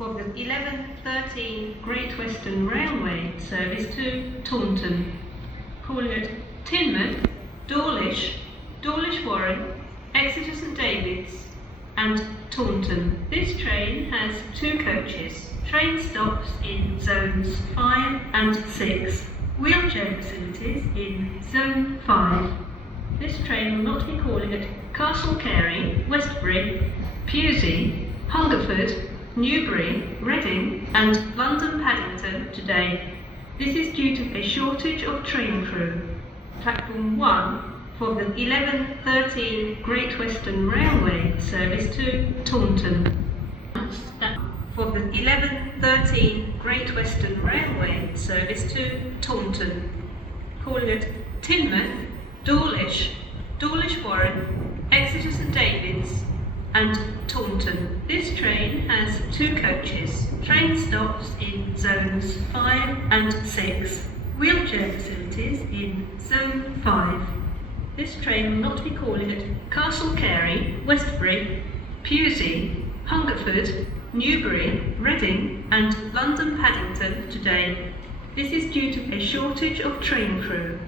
for the 11:13 Great Western Railway service to Taunton, calling at Tinmouth, Dawlish, Dawlish Warren, Exeter St David's and Taunton. This train has 2 coaches. Train stops in zones 5 and 6. Wheelchair facilities in zone 5. This train will not be calling at Castle Cary, Westbury, Pewsey, Hungerford, Newbury, Reading and London Paddington today. This is due to a shortage of train crew. Platform 1 for the 11:13 Great Western Railway service to Taunton. For the 11:13 Great Western Railway service to Taunton, calling at Tinmouth, Dawlish, Dawlish Warren, Exeter St David's and Taunton. This train has 2 coaches. Train stops in zones 5 and 6. Wheelchair facilities in zone 5. This train will not be calling at Castle Cary, Westbury, Pewsey, Hungerford, Newbury, Reading and London Paddington today. This is due to a shortage of train crew.